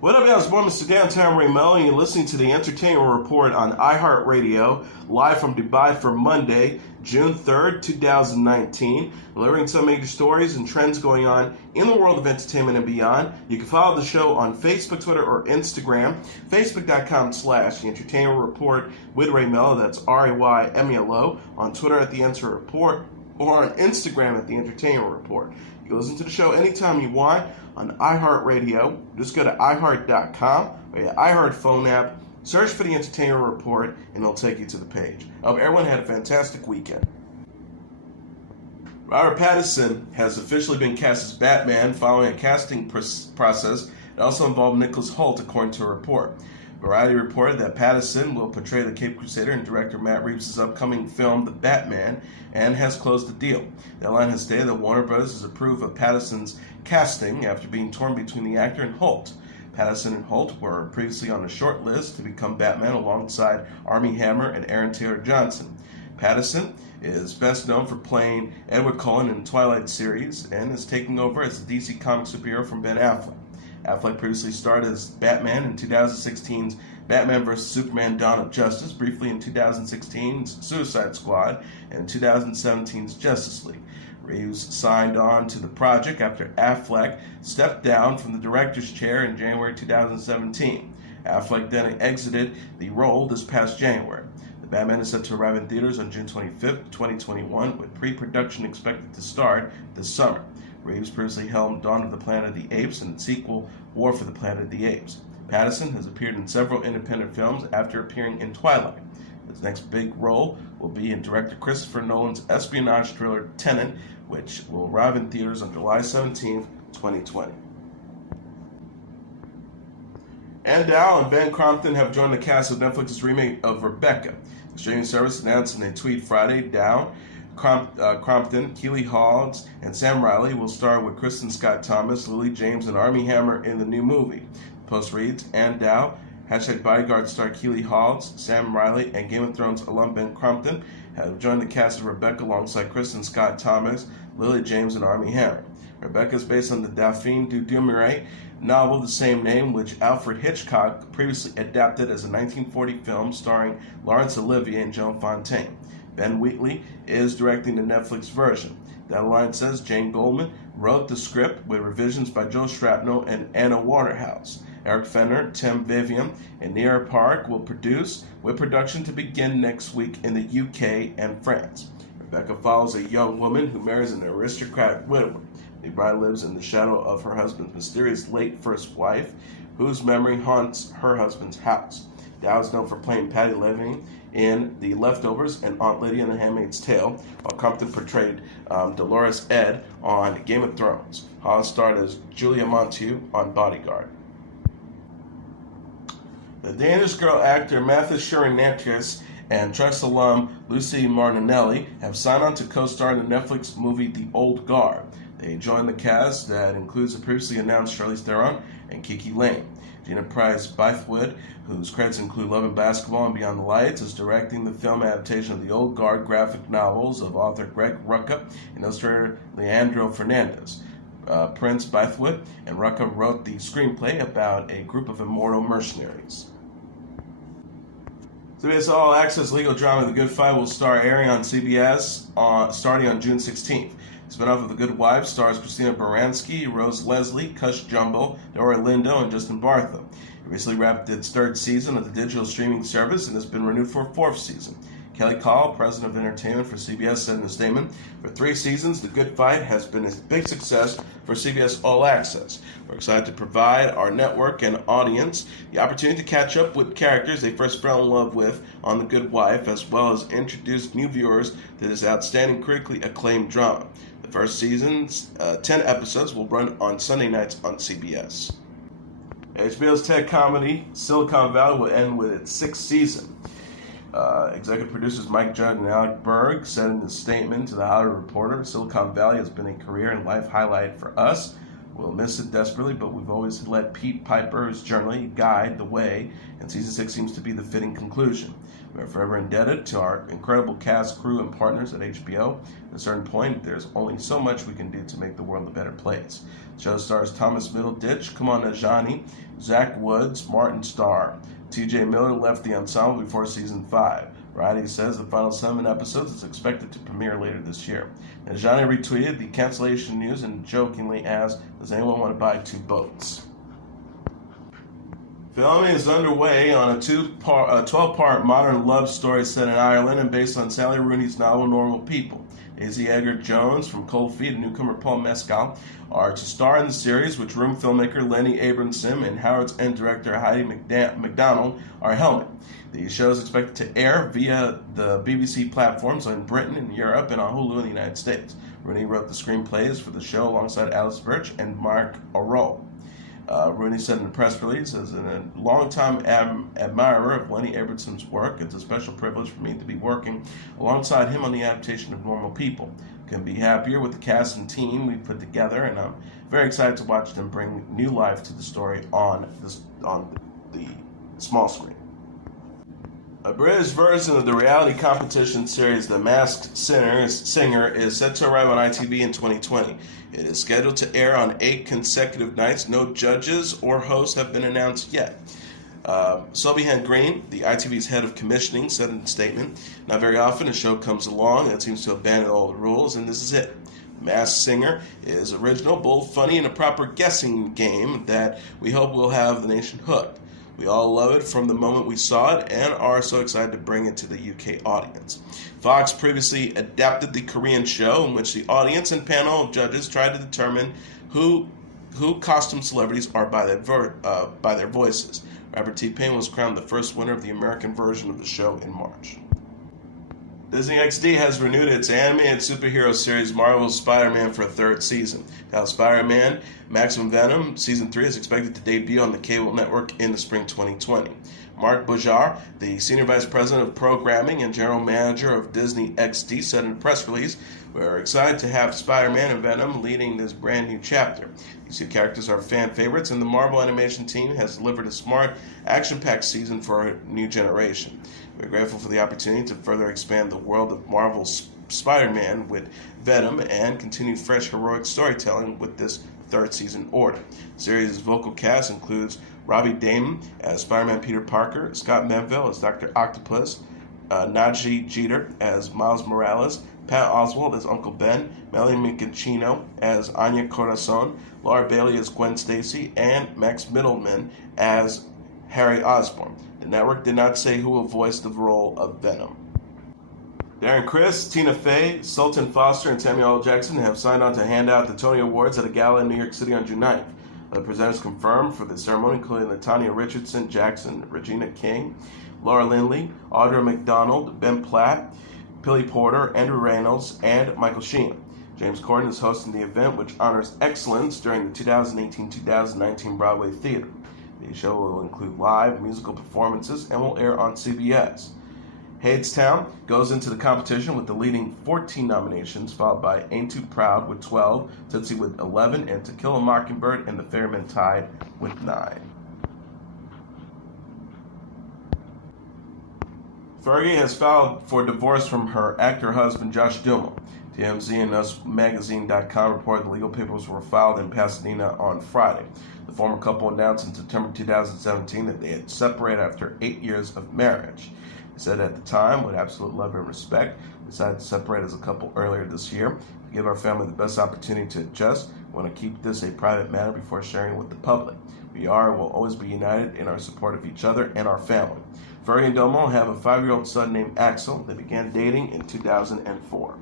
What up, y'all? It's Mr. Downtown Melo, and you're listening to the Entertainment Report on iHeartRadio, live from Dubai for Monday, June 3rd, 2019, delivering some major stories and trends going on in the world of entertainment and beyond. You can follow the show on Facebook, Twitter, or Instagram, facebook.com/The Entertainment Report with Ray Melo, that's RAYMELO, on Twitter at The Enter Report, or on Instagram at The Entertainment Report. You can listen to the show anytime you want on iHeartRadio. Just go to iHeart.com or your iHeart phone app, search for The Entertainment Report, and it'll take you to the page. I hope everyone had a fantastic weekend. Robert Pattinson has officially been cast as Batman following a casting process that also involved Nicholas Hoult, according to a report. Variety reported that Pattinson will portray the Cape Crusader in director Matt Reeves' upcoming film, The Batman, and has closed the deal. The line has stated that Warner Bros. Has approved of Pattinson's casting after being torn between the actor and Hoult. Pattinson and Hoult were previously on the short list to become Batman alongside Armie Hammer and Aaron Taylor Johnson. Pattinson is best known for playing Edward Cullen in the Twilight series and is taking over as the DC Comics superhero from Ben Affleck. Affleck previously starred as Batman in 2016's Batman vs. Superman Dawn of Justice, briefly in 2016's Suicide Squad, and 2017's Justice League. Reeves signed on to the project after Affleck stepped down from the director's chair in January 2017. Affleck then exited the role this past January. The Batman is set to arrive in theaters on June 25th, 2021, with pre-production expected to start this summer. Reeves previously helmed Dawn of the Planet of the Apes and its sequel, War for the Planet of the Apes. Pattinson has appeared in several independent films after appearing in Twilight. His next big role will be in director Christopher Nolan's espionage thriller Tenet, which will arrive in theaters on July 17th, 2020. And Dowd and Ben Crompton have joined the cast of Netflix's remake of Rebecca. The streaming service announced in a tweet Friday, Dowd, Crompton, Keely Hawes, and Sam Riley will star with Kristen Scott Thomas, Lily James, and Armie Hammer in the new movie. The post reads, and Dowd, #Bodyguard star Keely Hawes, Sam Riley, and Game of Thrones alum Ben Crompton have joined the cast of Rebecca alongside Kristen Scott Thomas, Lily James, and Armie Hammer. Rebecca is based on the Daphne du Maurier novel of the same name, which Alfred Hitchcock previously adapted as a 1940 film starring Laurence Olivier and Joan Fontaine. Ben Wheatley is directing the Netflix version. That line says Jane Goldman wrote the script with revisions by Joe Shrapnel and Anna Waterhouse. Eric Fenner, Tim Vivian, and Nia Park will produce, with production to begin next week in the UK and France. Rebecca follows a young woman who marries an aristocratic widower. The bride lives in the shadow of her husband's mysterious late first wife, whose memory haunts her husband's house. Dowd is known for playing Patty Levine in The Leftovers and Aunt Lydia in The Handmaid's Tale, while Crompton portrayed Dolores Ed on Game of Thrones. Hawes starred as Julia Montague on Bodyguard. The Danish girl actor Matthias Schoenaerts and Trust alum Luca Marinelli have signed on to co-star in the Netflix movie The Old Guard. They join the cast that includes the previously announced Charlize Theron and Kiki Lane. Gina Pryce-Bythewood, whose credits include Love and Basketball and Beyond the Lights, is directing the film adaptation of the Old Guard graphic novels of author Greg Rucka and illustrator Leandro Fernandez. Prince Bythewood and Rucka wrote the screenplay about a group of immortal mercenaries. CBS All Access legal drama The Good Fight will start airing on CBS starting on June 16th. Spinoff of The Good Wife stars Christina Baranski, Rose Leslie, Cush Jumbo, Dora Lindo, and Justin Bartha. It recently wrapped its third season of the digital streaming service and has been renewed for a fourth season. Kelly Call, president of entertainment for CBS, said in a statement, "For 3 seasons, The Good Fight has been a big success for CBS All Access. We're excited to provide our network and audience the opportunity to catch up with characters they first fell in love with on The Good Wife, as well as introduce new viewers to this outstanding, critically acclaimed drama. The first season's 10 episodes will run on Sunday nights on CBS. HBO's tech comedy Silicon Valley will end with its 6th season. Executive producers Mike Judd and Alec Berg said in a statement to The Hollywood Reporter, "Silicon Valley has been a career and life highlight for us. We'll miss it desperately, but we've always let Pete Piper's journey guide the way, and season 6 seems to be the fitting conclusion. We are forever indebted to our incredible cast, crew, and partners at HBO. At a certain point, there's only so much we can do to make the world a better place. The show stars Thomas Middleditch, Kumail Nanjiani, Zach Woods, Martin Starr. T.J. Miller left the ensemble before season 5. Variety says the final 7 episodes is expected to premiere later this year. Nanjiani retweeted the cancellation news and jokingly asked, "Does anyone want to buy 2 boats?" Filming is underway on a 12-part modern love story set in Ireland and based on Sally Rooney's novel Normal People. Daisy Edgar-Jones from Cold Feet and newcomer Paul Mescal are to star in the series, which Room filmmaker Lenny Abramson and Howard's End director Heidi MacDonald are helming. The show is expected to air via the BBC platforms in Britain and Europe and on Hulu in the United States. Rooney wrote the screenplays for the show alongside Alice Birch and Mark Orrell. Rooney said in a press release, as a longtime admirer of Lenny Abrahamson's work, it's a special privilege for me to be working alongside him on the adaptation of Normal People. Couldn't be happier with the cast and team we've put together, and I'm very excited to watch them bring new life to the story on the small screen. A British version of the reality competition series The Masked Singer is set to arrive on ITV in 2020. It is scheduled to air on 8 consecutive nights. No judges or hosts have been announced yet. Sobihan Green, the ITV's head of commissioning, said in a statement, "Not very often a show comes along that seems to abandon all the rules, and this is it. Masked Singer is original, bold, funny, and a proper guessing game that we hope will have the nation hooked. We all love it from the moment we saw it and are so excited to bring it to the UK audience." Fox previously adapted the Korean show in which the audience and panel of judges tried to determine who costume celebrities are by their voices. Robert T. Payne was crowned the first winner of the American version of the show in March. Disney XD has renewed its animated superhero series Marvel's Spider-Man for a 3rd season. Now, Spider-Man Maximum Venom Season 3 is expected to debut on the cable network in the spring 2020. Mark Bojar, the Senior Vice President of Programming and General Manager of Disney XD, said in a press release, "We're excited to have Spider-Man and Venom leading this brand new chapter. These 2 characters are fan favorites, and the Marvel animation team has delivered a smart, action-packed season for a new generation. We're grateful for the opportunity to further expand the world of Marvel's Spider-Man with Venom and continue fresh heroic storytelling with this 3rd season order." The series' vocal cast includes Robbie Damon as Spider-Man Peter Parker, Scott Menville as Dr. Octopus, Najee Jeter as Miles Morales, Pat Oswalt as Uncle Ben, Melanie McInchino as Anya Corazon, Laura Bailey as Gwen Stacy, and Max Middleman as Harry Osborn. The network did not say who will voice the role of Venom. Darren Criss, Tina Fey, Sultan Foster, and Samuel L. Jackson have signed on to hand out the Tony Awards at a gala in New York City on June 9th. The presenters confirmed for the ceremony including Latanya Richardson Jackson, Regina King, Laura Lindley, Audra McDonald, Ben Platt, Billy Porter, Andrew Reynolds, and Michael Sheen. James Corden is hosting the event, which honors excellence during the 2018-2019 Broadway theater. The show will include live musical performances and will air on CBS. Hadestown goes into the competition with the leading 14 nominations, followed by Ain't Too Proud with 12, Tootsie with 11, and To Kill a Mockingbird and The Fairman tied with 9. Fergie has filed for divorce from her actor husband Josh Duhamel. TMZ and UsMagazine.com reported the legal papers were filed in Pasadena on Friday. The former couple announced in September 2017 that they had separated after 8 years of marriage. They said at the time, with absolute love and respect, we decided to separate as a couple earlier this year to give our family the best opportunity to adjust. We want to keep this a private matter before sharing it with the public. We are and will always be united in our support of each other and our family. Fergie and Duhamel have a 5-year-old son named Axel. They began dating in 2004.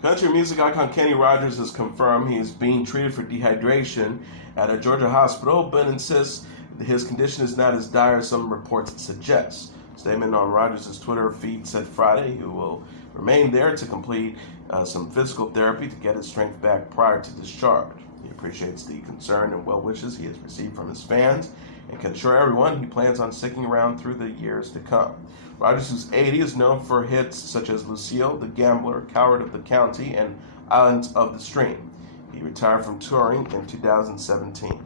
Country music icon Kenny Rogers has confirmed he is being treated for dehydration at a Georgia hospital, but insists his condition is not as dire as some reports suggest. A statement on Rogers' Twitter feed said Friday he will remain there to complete some physical therapy to get his strength back prior to discharge. He appreciates the concern and well wishes he has received from his fans and can assure everyone he plans on sticking around through the years to come. Rogers, who's 80, is known for hits such as Lucille, The Gambler, Coward of the County, and Islands of the Stream. He retired from touring in 2017.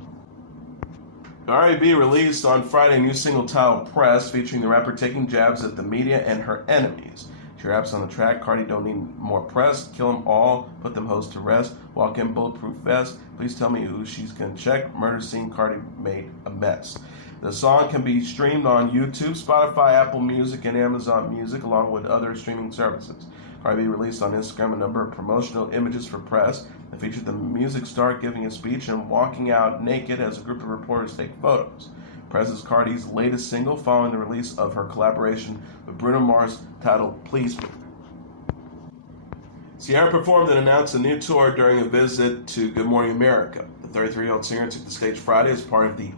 Cardi B released on Friday a new single titled Press, featuring the rapper taking jabs at the media and her enemies. She raps on the track, Cardi don't need more press, kill them all, put them hoes to rest, walk in bulletproof vest, please tell me who she's gonna check, murder scene, Cardi made a mess. The song can be streamed on YouTube, Spotify, Apple Music, and Amazon Music, along with other streaming services. Cardi B released on Instagram a number of promotional images for Press that featured the music star giving a speech and walking out naked as a group of reporters take photos. Press is Cardi's latest single following the release of her collaboration with Bruno Mars titled Please Me. Ciara performed and announced a new tour during a visit to Good Morning America. The 33-year-old singer took the stage Friday as part of the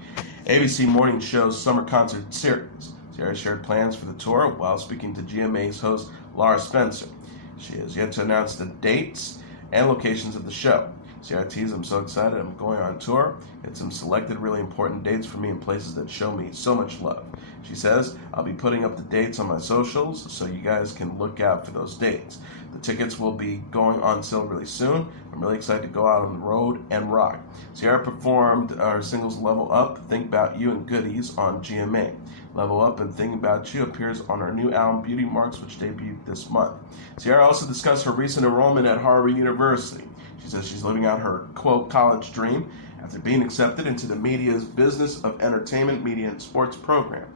ABC Morning Show's summer concert series. Ciara shared plans for the tour while speaking to GMA's host Laura Spencer. She has yet to announce the dates and locations of the show. Ciara teased, I'm so excited, I'm going on tour. It's some selected really important dates for me in places that show me so much love. She says, I'll be putting up the dates on my socials so you guys can look out for those dates. The tickets will be going on sale really soon. I'm really excited to go out on the road and rock. Ciara performed her singles Level Up, Think About You, and Goodies on GMA. Level Up and Think About You appears on her new album Beauty Marks, which debuted this month. Ciara also discussed her recent enrollment at Harvard University. She says she's living out her, quote, college dream after being accepted into the media's Business of Entertainment, Media, and Sports program.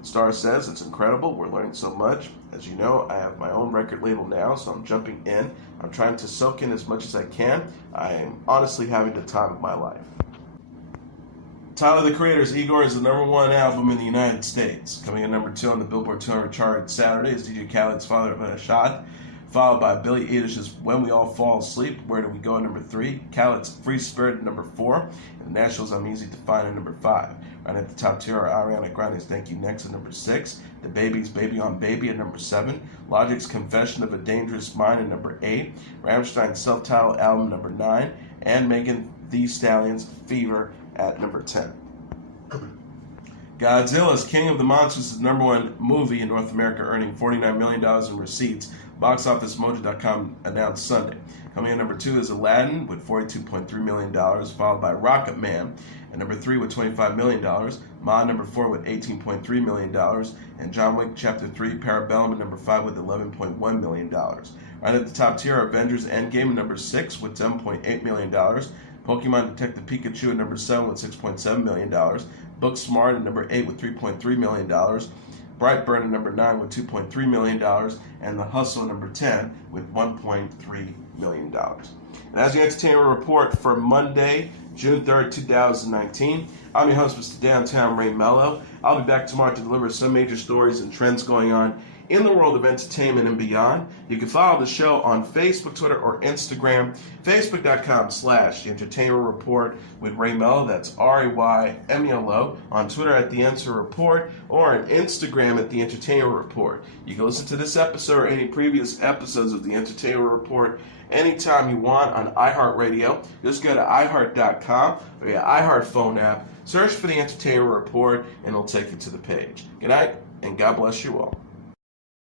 The star says, it's incredible. We're learning so much. As you know, I have my own record label now, so I'm jumping in. I'm trying to soak in as much as I can. I am honestly having the time of my life. Tyler, the Creator's Igor is the #1 album in the United States. Coming in #2 on the Billboard 200 chart Saturday is DJ Khaled's Father of a Shot, followed by Billie Eilish's When We All Fall Asleep, Where Do We Go at #3, Khaled's Free Spirit at #4, and the Nationals' I'm Easy to Find at #5. Right at the top tier are Ariana Grande's Thank You Next at #6, The Baby's Baby on Baby at #7, Logic's Confession of a Dangerous Mind at #8, Rammstein's self-titled album #9, and Megan Thee Stallion's Fever at #10. Godzilla's King of the Monsters is the #1 movie in North America, earning $49 million in receipts. BoxOfficeMojo.com announced Sunday. Coming in #2 is Aladdin with $42.3 million, followed by Rocket Man at #3 with $25 million, Ma #4 with $18.3 million, and John Wick Chapter 3 Parabellum at #5 with $11.1 million. Right at the top tier are Avengers Endgame at #6 with $7.8 million, Pokemon Detective Pikachu at #7 with $6.7 million, Booksmart at #8 with $3.3 million, Brightburn at #9 with $2.3 million, and The Hustle at #10 with $1.3 million. And as the entertainment report for Monday, June 3rd, 2019, I'm your host, Mr. Downtown Ray Melo. I'll be back tomorrow to deliver some major stories and trends going on in the world of entertainment and beyond. You can follow the show on Facebook, Twitter, or Instagram. Facebook.com/The Entertainment Report with Ray Melo. That's RAYMELO. On Twitter at The Answer Report, or on Instagram at The Entertainment Report. You can listen to this episode or any previous episodes of The Entertainment Report anytime you want on iHeartRadio. Just go to iHeart.com or your iHeart phone app. Search for The Entertainment Report, and it'll take you to the page. Good night, and God bless you all.